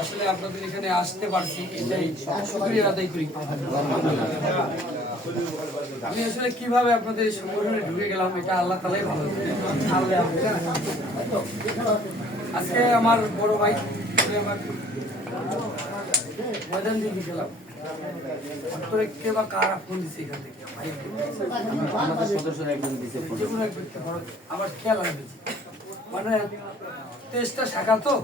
আসলে আপনাদের এখানে আসতে পারছি এটাই শুকরিয়া আদায় করি। আমি আসলে কিভাবে আপনাদের সংগঠনে ঢুকে গেলাম এটা আল্লাহ তাআলাই ভালো জানেন। আজকে আমার বড় ভাই আমার ময়দান দিয়ে গেলাম তোরে কে বা কারা ফোন দিচ্ছে এখান থেকে আমাদের সদস্যরা একজন দিছে ফোন। যে কোনো এক ব্যক্তি আমার খেয়াল রাখবেছি মানে 23টা শাখা তো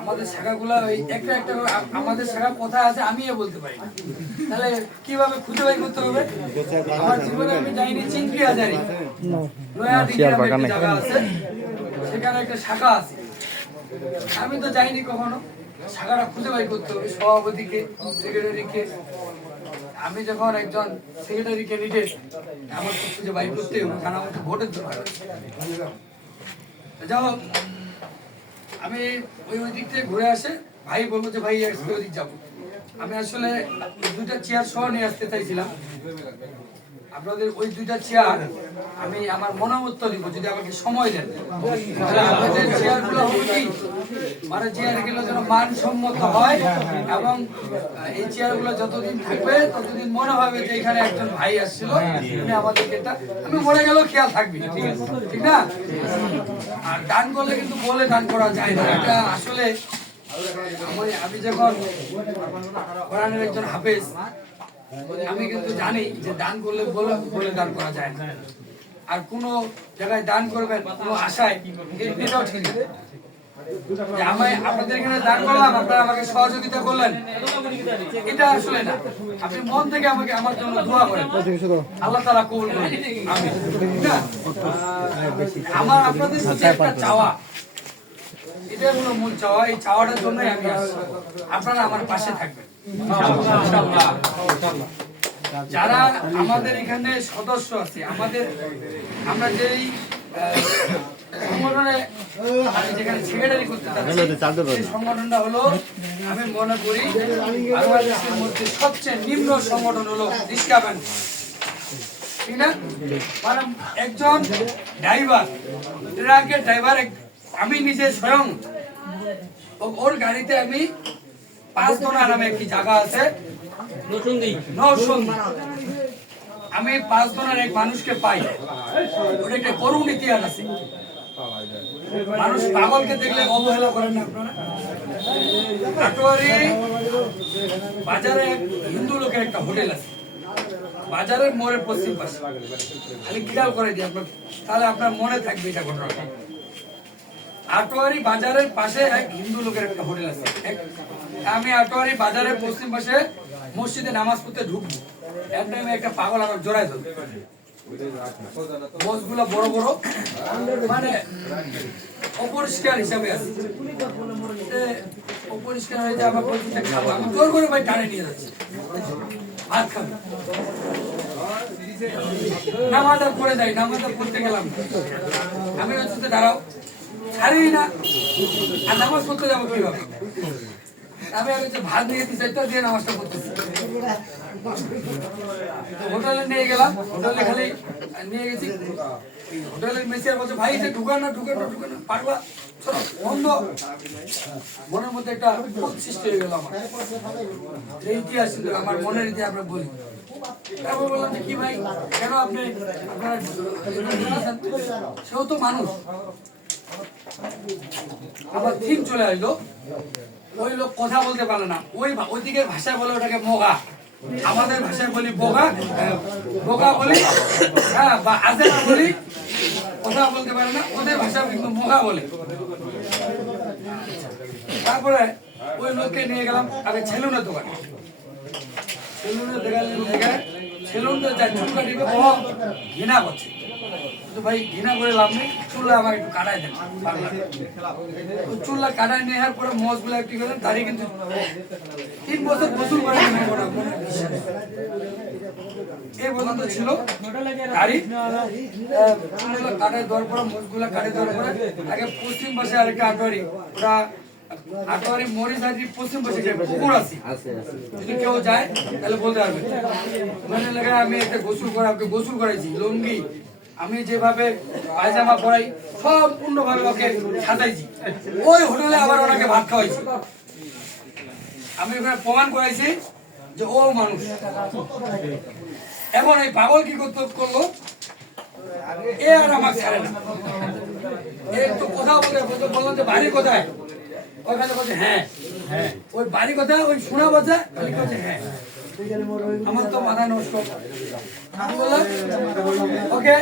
আমাদের শাখাগুলো ওই একটা একটা আমাদের শাখা কোথায় আছে আমিও বলতে পারি না, তাহলে কিভাবে খুঁজে বাই করতে হবে? আমার জীবনে আমি যাইনি চিংড়ি হাজারি নয়াদিঘি নামে একটা জায়গা আছে, সেখানে একটা শাখা আছে, আমি তো যাইনি কখনো। শাখাটা খুঁজে বাই করতে হবে, সভাপতিকে সেক্রেটারিকে। আমি যখন একজন সেক্রেটারি ক্যান্ডিডেট আমার তো খুঁজে বাই করতে হবে, কারণ আমার তো ভোটের দরকার। যাই হোক, আমি ওই দিক থেকে ঘুরে আসে ভাই বলবো যে ভাই আজকে ওই দিক যাবো। আমি আসলে 2টা চেয়ার সহ নিয়ে আসতে চাইছিলাম। আপনাদের ওই 2টা চেয়ার আমি আমার মনোমত দিব যদি আমাকে সময় দেন। আপনাদের চেয়ারগুলো হবে কি মানে চেয়ারগুলো যেন মানসম্মত হয় এবং এই চেয়ারগুলো যতদিন থাকবে ততদিন মনে হবে যে এখানে একজন ভাই আসছিল, উনি আমাদেরকে এটা আমি মরে গেলেও খেয়াল থাকবে, ঠিক আছে, ঠিক না? আর দান করলে কিন্তু বলে দান করা যায় না, এটা আসলে আমি যখন কোরআনের একজন হাফেজ, আমি কিন্তু জানি যে দান করলে বলে দান করা যায় না। আর কোন জায়গায় দান করবেন কোনো আশায়, এটাও ঠিক আছে। আমি আপনাদের এখানে দান করলাম, আপনারা আমাকে সহযোগিতা করলেন, এটা আসলে না। আপনি মন থেকে আমাকে আমার জন্য দোয়া করেন, আল্লাহ তাআলা কবুল করেন। আমিন। আমার আপনাদের যে একটা চাওয়া, এটা হলো মূল চাওয়া। এই চাওয়াটার জন্যই আমি আসছি, আপনারা আমার পাশে থাকবেন ইনশাআল্লাহ। যারা আমাদের এখানে সদস্য আছে, আমরা যেই সংগঠনে আমি যেখানে সেক্রেটারি করতে চাচ্ছি, সেই সংগঠনটা হলো আমি মনে করি বাংলাদেশের মধ্যে সবচেয়ে নিম্ন সংগঠন হলো রিক্সা ব্যাংক, ঠিক না? মানে একজন ড্রাইভার, ট্রাকের ড্রাইভার, আমি নিজে স্বয়ং ওর গাড়িতে আমি 5 দোনা নামে একটি জায়গা আছে নরসিংদী, আমি 5 দোনার এক মানুষকে পাই, ওটা একটা করুণ ইতিহাস আছে। মানুষ পাগলকে দেখলে অবহেলা করেন না আপনারা? আটোয়ারি বাজারে হিন্দু লোকের একটা হোটেল আছে, বাজারের মোড়ের পশ্চিম পাশে। খালি খেয়াল করে দিই আপনার, তাহলে আপনার মনে থাকবে এটা ঘটনাটা। আটোয়ারি বাজারের পাশে এক হিন্দু লোকের একটা হোটেল আছে। আমি আটোয়ারি বাজারের পশ্চিম পাশে মসজিদে নামাজ পড়তে ঢুকবো, এক টাইমে একটা পাগল আমার জড়ায় ধরবে, বসগুলো বড় বড়, মানে অপরিষ্কার হিসাবে আছে, অপরিষ্কার হয়ে যায়। আমার পরিচিত খাবো, আমি জোর করে ভাই টানে নিয়ে যাচ্ছি, ভাত খাবে। নামাজ পড়ে যাই, নামাজ পড়তে গেলাম, আমি হচ্ছে দাঁড়াও, ছাড়ি না, আর নামাজ পড়তে যাবো কিভাবে? আমি আগে যে ভাত নিয়ে দিচ্ছি, এটা দিয়ে নামাজটা করতেছি। হোটেলে নিয়ে গেলাম, হোটেলে খালি নিয়ে গেছি, হোটেলের মেসিয়ার বলছে ভাই যে ঢুকান না পাগলা বন্ধ। মনের মধ্যে একটা সৃষ্টি হয়ে গেল আমার, যে ইতিহাস আমার মনের ইতিহাস আমরা বলি। তারপর বললাম যে কি ভাই কেন আপনারা সেও তো মানুষ। আবার ঠিক চলে আসলো, ওই লোক কথা বলতে পারে না, ওই দিকের ভাষায় বলে ওটাকে মোগা, আমাদের ভাষায় বলি বোগা, বোগা বলি, হ্যাঁ, বা আজেনা বলি, কথা বলতে পারে না, ওদের ভাষা কিন্তু মোগা বলে। তারপরে ওই লোককে নিয়ে গেলাম আগে সেলুনের দোকানে, সেলুনের দেখে সেলুনটা যা চুল কাটিবে ও ঘৃণা করছে, তো ভাই ঘৃণা করে লাভ নেই, চুলটা আমাকে একটু কাটাই দেন। চুলটা কাটাই নেওয়ার পরে মজগুলো একটু গেলেন, দাঁড়িয়ে কিন্তু 3 বছর গোসল করে এই পর্যন্ত ছিল গাড়ি। কাটাই দেওয়ার পরে মজগুলা কাটাই দেওয়ার পরে আগে পশ্চিম পাশে আরেকটা আটোয়ারি, ওটা আটোয়ারি মরিচারি পশ্চিম পাশে পুকুর আছে, যদি কেউ যায় তাহলে বলতে পারবে। ওখানে লেগে আমি একটা গোসল করাইছি, লুঙ্গি আমি যেভাবে পায়জামা পরাই সম্পূর্ণভাবে ওকে সাজাইছি, ওই হোটেলে আবার ওনাকে ভাত খাওয়াইছি। আমি ওখানে প্রমাণ করাইছি যে ও মানুষ। এখন এই পাগল কি করলো, এ আর আমার ছাড়ে না। একটু কথা বললাম যে বাড়ি কোথায়, ওইখানে বলছে হ্যাঁ হ্যাঁ, ওই বাড়ি কোথায়, ওই শোনা বাজে বলছে হ্যাঁ। আমার তো মাথায় নষ্ট। আমি বললাম ওকে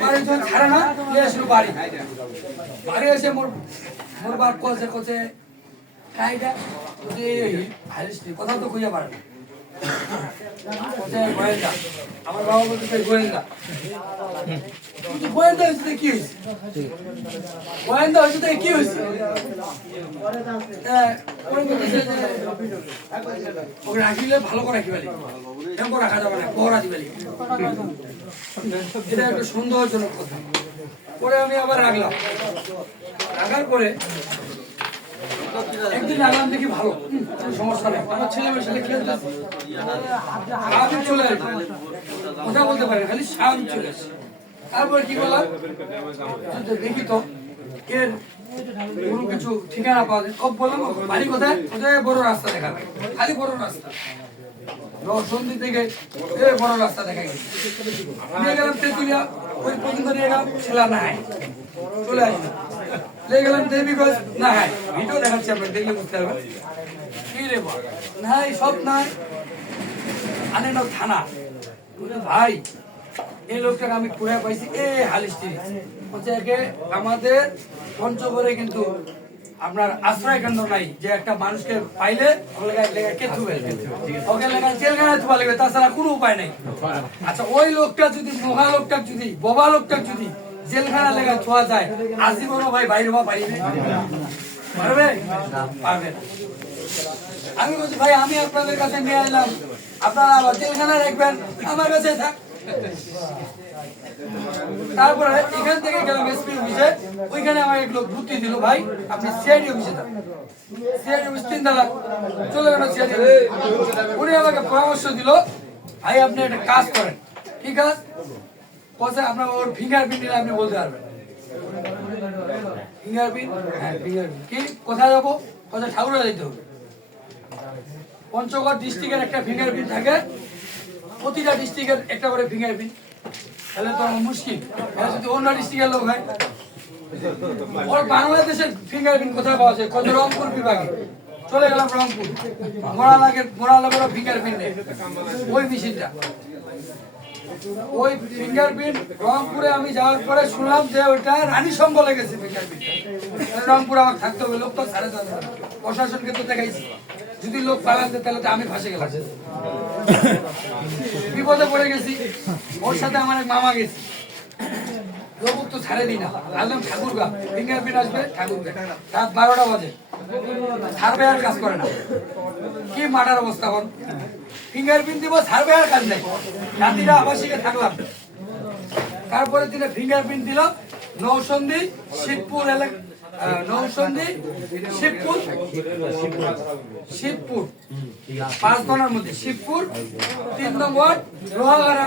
বাড়ি যখন ছাড়ে না, নিয়ে আসলো বাড়ি। বাড়ি এসে মোর বাপ কছে কাইটা কোথাও তো খুঁজে পারে না। গোয়েন্দা, আমার বাবা বলতে গোয়েন্দা। গোয়েন্দা হয়েছে কি হয়েছে, গোয়েন্দা হয়েছে কি হয়েছে, ওকে রাখিলে ভালো করে রাখি পারি, এরকম রাখা যাবে না, পহরা দিবে। এটা একটা সন্দেহজনক কথা। পরে আমি আবার রাখলাম, রাখার পরে একদিন রাখলাম দেখি ভালো, কোনো সমস্যা নেই। আমার ছেলে মেয়ের সাথে খেলতে স্বাভাবিক চলে আসবে, কথা বলতে পারে খালি স্বাভাবিক চলে আসে। তারপরে কি করলাম, দেখি তো এর কোনো কিছু ঠিকানা পাওয়া যায়। বললাম বাড়ি কোথায়, কোথায় বড় রাস্তা দেখাবে, খালি বড় রাস্তা। সন্ধি থেকে বড় রাস্তা দেখা গেছে, নিয়ে গেলাম তেঁতুলিয়া, ওই পর্যন্ত নিয়ে গেলাম, ছেলে নাই, চলে আসলাম। নিয়ে গেলাম দেবীগঞ্জ, না হয় ভিডিও দেখাচ্ছি, আপনার দেখলে বুঝতে পারবেন। কি রে নাই, সব নাই, আনে না থানা। ভাই এই লোকটাকে আমি কুড়ায় পাইছি, এ হালিস্টি হচ্ছে একে আমাদের পঞ্চগড়ে কিন্তু আপনার আশ্রয় কেন্দ্র নাই, যে একটা মানুষকে পাইলে ওকে লেখা জেলখানায় থুবা লাগবে, তাছাড়া কোনো উপায় নেই। আচ্ছা ওই লোকটা যদি মহা লোকটা যদি বোবা লোকটা যদি জেলখানা লেখা ছোঁয়া যায়, আজীবনও ভাই বাইরে হওয়া পাইবে পারবে, পারবে না। আমি বলছি ভাই আমি আপনাদের কাছে নিয়ে আসলাম, আপনারা আবার জেলখানা রাখবেন, আমার কাছে থাক। তারপরে এখান থেকে গেলাম এসপি অফিসে, ওইখানে আমার এক লোক বুদ্ধি দিল, ভাই আপনি সিআইডি অফিসে যান। সিআইডি অফিস 3 তলা, চলে গেল সিআইডি। উনি আমাকে পরামর্শ দিল, ভাই আপনি একটা কাজ করেন। কি কাজ? বলছে আপনার ওর ফিঙ্গারপ্রিন্ট নিলে আপনি বলতে পারবেন। ফিঙ্গারপ্রিন্ট? হ্যাঁ ফিঙ্গারপ্রিন্ট। কি কোথায় যাবো? কোথায় ঠাকুরা যেতে হবে। পঞ্চগড় ডিস্ট্রিক্টের একটা ফিঙ্গারপ্রিন্ট থাকে, প্রতিটা ডিস্ট্রিক্টের একটা করে ফিঙ্গারপ্রিন্ট। তাহলে তো আমার মুশকিল, যদি অন্য ডিস্ট্রিক্টের লোক হয়। ওর বাংলাদেশের ফিঙ্গারপ্রিন্ট কোথায় পাওয়া যায়? কত রংপুর বিভাগে। চলে গেলাম রংপুর, মোরালাগের ফিঙ্গারপ্রিন্ট নেই, ওই মেশিনটা। ওই ফিঙ্গারপ্রিন্ট রংপুরে আমি যাওয়ার পরে শুনলাম যে ওইটা রানী সঙ্গ লেগেছে ফিঙ্গারপ্রিন্ট। রংপুর আমার থাকতে হবে, লোক তো ছাড়ে যাবে না, প্রশাসনকে তো দেখাইছি। যদি লোক পালাতে তাহলে তো আমি ফাঁসে গেলাম, বিপদে পড়ে গেছি। ওর সাথে আমার এক মামা গেছি, লোক তো ছাড়ে দিই না। আনলাম ঠাকুরগা, ফিঙ্গারপ্রিন্ট আসবে ঠাকুরগা, রাত 12টা বাজে, সার্ভেয়ার কাজ করে না। কি মাটার অবস্থা হন, ফিঙ্গারপ্রিন্ট দিব, সার্ভেয়ার কাজ নেই। রাতিটা আবাসিকে থাকলাম। তারপরে দিনে ফিঙ্গারপ্রিন্ট দিলাম নৌসন্ধি শিবপুর এলাকা, নৌসন্ধি শিবপুর, শিবপুর 5 গণার মধ্যে শিবপুর 3 নম্বর লোহাগাড়া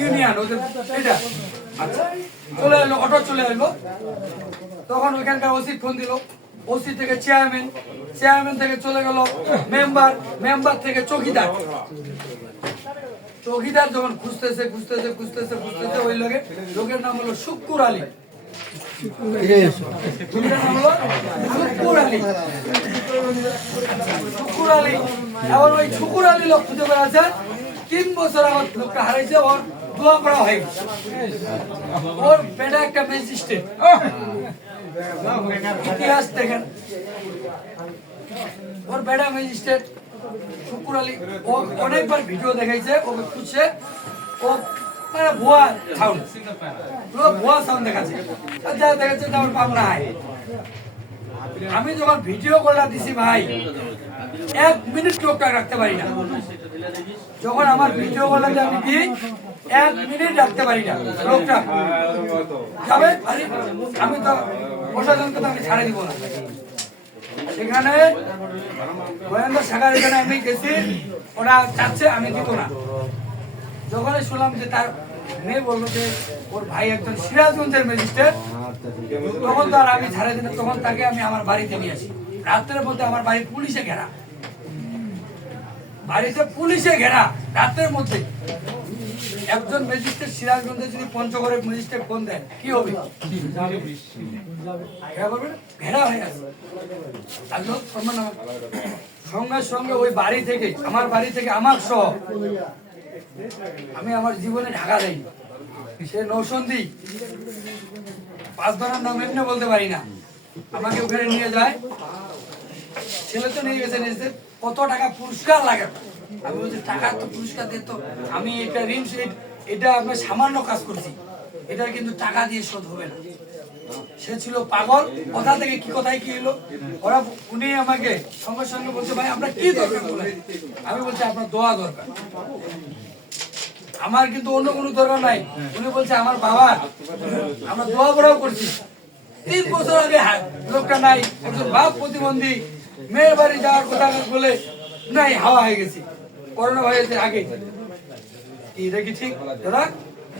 ইউনিয়ন, ওদের এটা। আচ্ছা চলে এলো, অটো চলে এলো। তখন ওইখানকার ওসি ফোন দিল, ওসি থেকে চেয়ারম্যান, চেয়ারম্যান থেকে চলে গেল মেম্বার, মেম্বার থেকে চৌকিদার। চৌকিদার যখন খুঁজতেছে খুঁজতেছে খুঁজতেছে খুঁজতেছে, ওই লোকের নাম হলো শুক্কুর আলী। শুক্কুর আলী, এবার ওই শুক্কুর আলী লোক খুঁজে বেড়াচ্ছে। 3 বছর আমার লোকটা হারাইছে, ওর দোয়া করা হয়। ওর বেটা একটা ম্যাজিস্ট্রেট, ইতিহাস দেখেন, ওর বেটা ম্যাজিস্ট্রেট শুক্কুর আলী। ও অনেকবার ভিডিও দেখাইছে, ওকে খুঁজছে। ও মানে ভুয়া সাউন্ড, ভুয়া সাউন্ড দেখাচ্ছে, যা দেখাচ্ছে তেমন পাপ না হয়। আমি যখন ভিডিও কলটা দিছি ভাই, 1 মিনিট লোকটা রাখতে পারি না। যখন আমার ভিডিও কলটা আমি দিই, 1 মিনিট রাখতে পারি না, লোকটা যাবে। আমি তো প্রশাসনকে তো আমি ছাড়ে দিব না। সেখানে গোয়েন্দা শাখার এখানে আমি গেছি, ওরা চাচ্ছে আমি দিব না। যখনই শুনলাম যে তার মেয়ে বললো যে ওর ভাই একজন সিরাজগঞ্জের ম্যাজিস্ট্রেট, তখন তো আর আমি ছাড়ে দিন, তখন তাকে আমি আমার বাড়িতে নিয়ে আসি। রাত্রের মধ্যে আমার বাড়ি পুলিশে ঘেরা, বাড়িতে পুলিশে ঘেরা রাতের মধ্যে। একজন ম্যাজিস্ট্রেট সিরাজগঞ্জে যদি পঞ্চগড়ের ম্যাজিস্ট্রেট ফোন দেন কি হবে? ঘেরা হয়ে আছে। সঙ্গে সঙ্গে ওই বাড়ি থেকে, আমার বাড়ি থেকে আমার সহ, আমি আমার জীবনে ঢাকা দেয়নি। সে নৌসন্দি 5 ধরার নাম এমনি বলতে পারি না, আমাকে ওখানে নিয়ে যায়। ছেলে তো নিয়ে গেছে, কত টাকা পুরস্কার লাগে। আমি বলছি টাকা তো পুরস্কার দিত, আমি এটা ঋণ, এটা আমরা সামান্য কাজ করছি, এটা কিন্তু টাকা দিয়ে শোধ হবে না। সে ছিল পাগল, কথা থেকে কি কথাই কি এলো। ওরা উনি আমাকে সঙ্গে সঙ্গে বলছে ভাই আমরা কি দরকার বলে। আমি বলছি আপনার দোয়া দরকার, আমার কিন্তু অন্য কোনো দরকার নাই। উনি বলছে আমার বাবা, আমরা দোয়া বড়াও করছি। 3 বছর আগে লোকটা নাই, একজন বাপ প্রতিবন্ধী, মেয়ের বাড়ি যাওয়ার কথা বলে নাই, হাওয়া হয়ে গেছি করোনা ভাইরাসের আগে। কি দেখি ঠিক দাদা?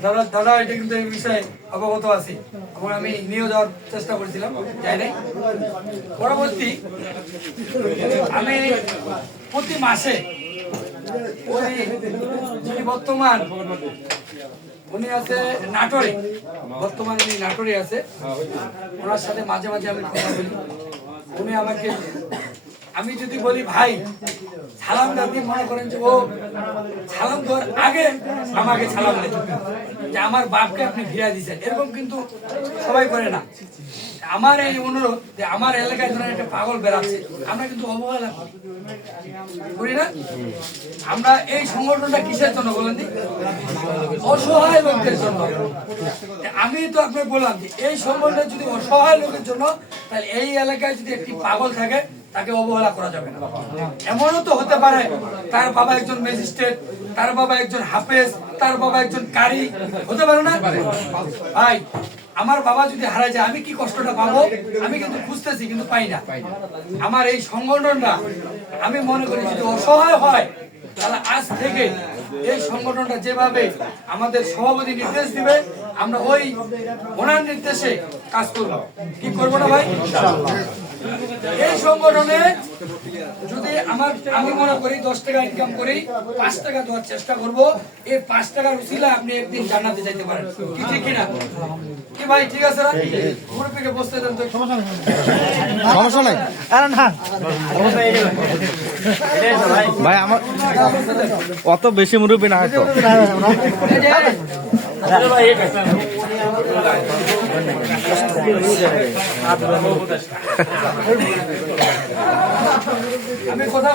দাদা দাদা এটা কিন্তু এই বিষয়ে অবগত আছি, এবং আমি নিয়ে যাওয়ার চেষ্টা করেছিলাম, যাই নাই। পরবর্তী আমি প্রতি মাসে যিনি বর্তমান উনি আছে নাটোরে, বর্তমানে উনি নাটোরে আছে, ওনার সাথে মাঝে মাঝে আমি কথা বলি। উনি আমাকে, আমি যদি বলি ভাই সালাম দাদি, মনে করেন যে ও সালাম দেওয়ার আগে আমাকে সালাম দেন যে আমার বাপকে আপনি ফিরিয়ে দিচ্ছেন, এরকম কিন্তু সবাই করে না। আমার এই অনুরোধ যে আমার এলাকায় ধরেন একটা পাগল বেড়াচ্ছে, আমরা কিন্তু অবহেলা করি না। আমরা এই সংগঠনটা কিসের জন্য বলেন? অসহায় লোকদের জন্য। আমি তো আপনাকে বললাম যে এই সংগঠনটা যদি অসহায় লোকের জন্য, তাহলে এই এলাকায় যদি একটি পাগল থাকে তাকে অবহেলা করা যাবে না। এমনও তো হতে পারে তার বাবা একজন ম্যাজিস্ট্রেট, তার বাবা একজন হাফেজ, তার বাবা একজন কারি, হতে পারে না ভাই? আমার বাবা যদি হারায় যায় আমি কি কষ্টটা পাবো? আমি কিন্তু খুঁজতেছি কিন্তু পাই না। আমার এই সংগঠনটা আমি মনে করি যদি অসহায় হয়, তাহলে আজ থেকে এই সংগঠনটা যেভাবে আমাদের সভাপতি নির্দেশ দিবে, আমরা ওই ওনার নির্দেশে কাজ করবো। কি করবো না ভাই? এই সংগঠনে যদি আমি মনে করি 10 টাকা ইনকাম করি, 5 টাকা দেওয়ার চেষ্টা করব। এই 5 টাকার উসিলা আপনি একদিন জান্নাতে যাইতে পারেন, কি ঠিক কিনা? কি ভাই ঠিক আছে না? মুরব্বিকে বসতে দেন তো, সমস্যা নাই। আরে না ভাই, আমার অত বেশি মুরব্বী না হয়তো। আমি কথা